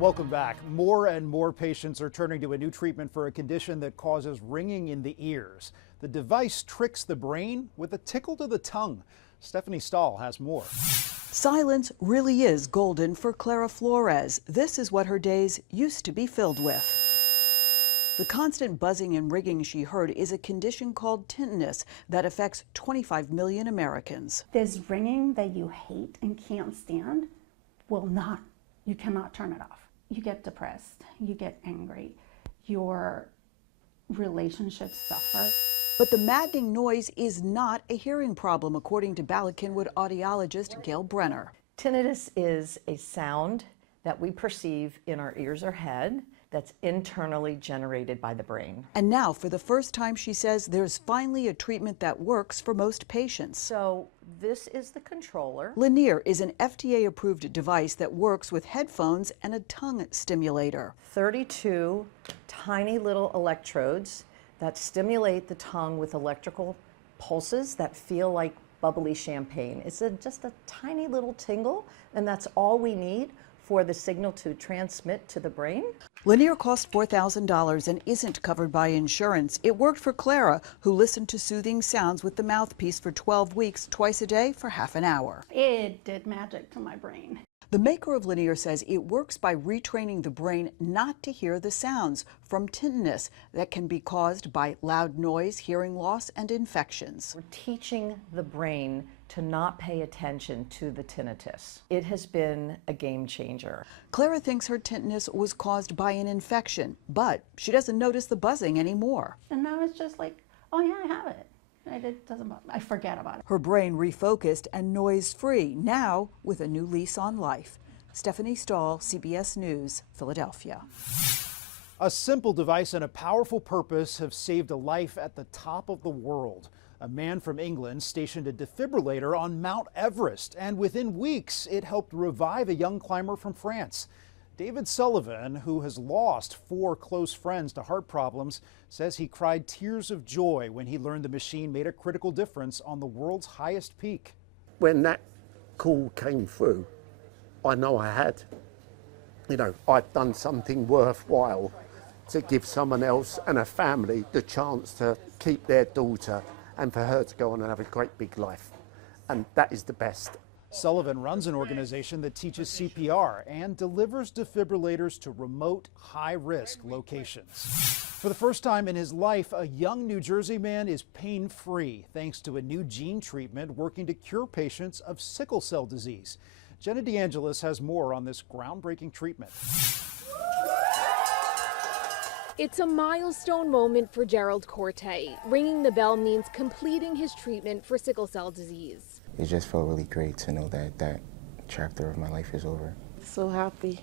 Welcome back. More and more patients are turning to a new treatment for a condition that causes ringing in the ears. The device tricks the brain with a tickle to the tongue. Stephanie Stahl has more. Silence really is golden for Clara Flores. This is what her days used to be filled with. The constant buzzing and ringing she heard is a condition called tinnitus that affects 25 million Americans. This ringing that you hate and can't stand you cannot turn it off. You get depressed, you get angry, your relationships suffer. But the maddening noise is not a hearing problem, according to Bala Cynwyd audiologist Gail Brenner. Tinnitus is a sound that we perceive in our ears or head that's internally generated by the brain. And now, for the first time, she says there's finally a treatment that works for most patients. So this is the controller. Lanier is an FDA-approved device that works with headphones and a tongue stimulator. 32 tiny little electrodes that stimulate the tongue with electrical pulses that feel like bubbly champagne. It's just a tiny little tingle, and that's all we need for the signal to transmit to the brain. Lanier cost $4,000 and isn't covered by insurance. It worked for Clara, who listened to soothing sounds with the mouthpiece for 12 weeks, twice a day for half an hour. It did magic to my brain. The maker of Lanier says it works by retraining the brain not to hear the sounds from tinnitus that can be caused by loud noise, hearing loss, and infections. We're teaching the brain to not pay attention to the tinnitus. It has been a game changer. Clara thinks her tinnitus was caused by an infection, but she doesn't notice the buzzing anymore. And now it's just like, oh yeah, I have it. It doesn't bother me. I forget about it. Her brain refocused and noise-free, now with a new lease on life. Stephanie Stahl, CBS News, Philadelphia. A simple device and a powerful purpose have saved a life at the top of the world. A man from England stationed a defibrillator on Mount Everest, and within weeks it helped revive a young climber from France. David Sullivan, who has lost 4 close friends to heart problems, says he cried tears of joy when he learned the machine made a critical difference on the world's highest peak. When that call came through, I know I'd done something worthwhile to give someone else and a family the chance to keep their daughter and for her to go on and have a great big life. And that is the best. Sullivan runs an organization that teaches CPR and delivers defibrillators to remote, high-risk locations. For the first time in his life, a young New Jersey man is pain-free thanks to a new gene treatment working to cure patients of sickle cell disease. Jenna DeAngelis has more on this groundbreaking treatment. It's a milestone moment for Gerald Corte. Ringing the bell means completing his treatment for sickle cell disease. It just felt really great to know that that chapter of my life is over. So happy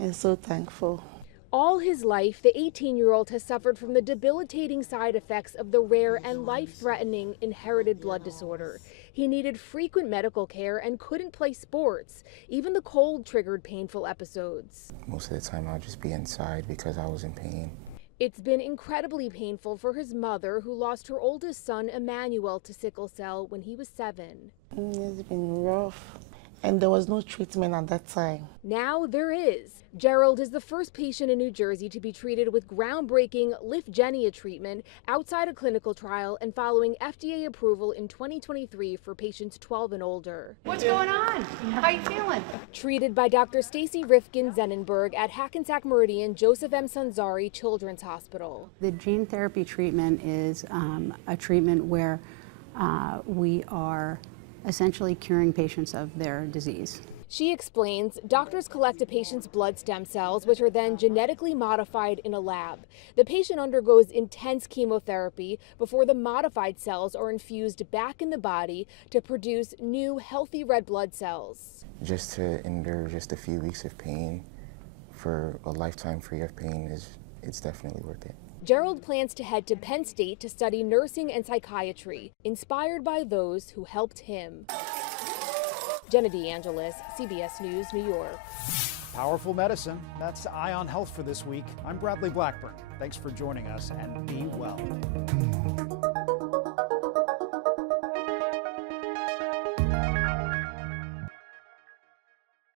and so thankful. All his life, the 18-year-old has suffered from the debilitating side effects of the rare and life-threatening inherited blood disorder. He needed frequent medical care and couldn't play sports. Even the cold triggered painful episodes. Most of the time I'll just be inside because I was in pain. It's been incredibly painful for his mother, who lost her oldest son, Emmanuel, to sickle cell when he was 7. It's been rough, and there was no treatment at that time. Now there is. Gerald is the first patient in New Jersey to be treated with groundbreaking Lyfgenia treatment outside a clinical trial and following FDA approval in 2023 for patients 12 and older. What's going on? How you feeling? Treated by Dr. Stacy Rifkin Zenenberg at Hackensack Meridian Joseph M. Sanzari Children's Hospital. The gene therapy treatment is a treatment where we are essentially curing patients of their disease. She explains doctors collect a patient's blood stem cells, which are then genetically modified in a lab. The patient undergoes intense chemotherapy before the modified cells are infused back in the body to produce new, healthy red blood cells. Just to endure just a few weeks of pain for a lifetime free of pain it's definitely worth it. Gerald plans to head to Penn State to study nursing and psychiatry, inspired by those who helped him. Jenna DeAngelis, CBS News, New York. Powerful medicine. That's Eye on Health for this week. I'm Bradley Blackburn. Thanks for joining us, and be well.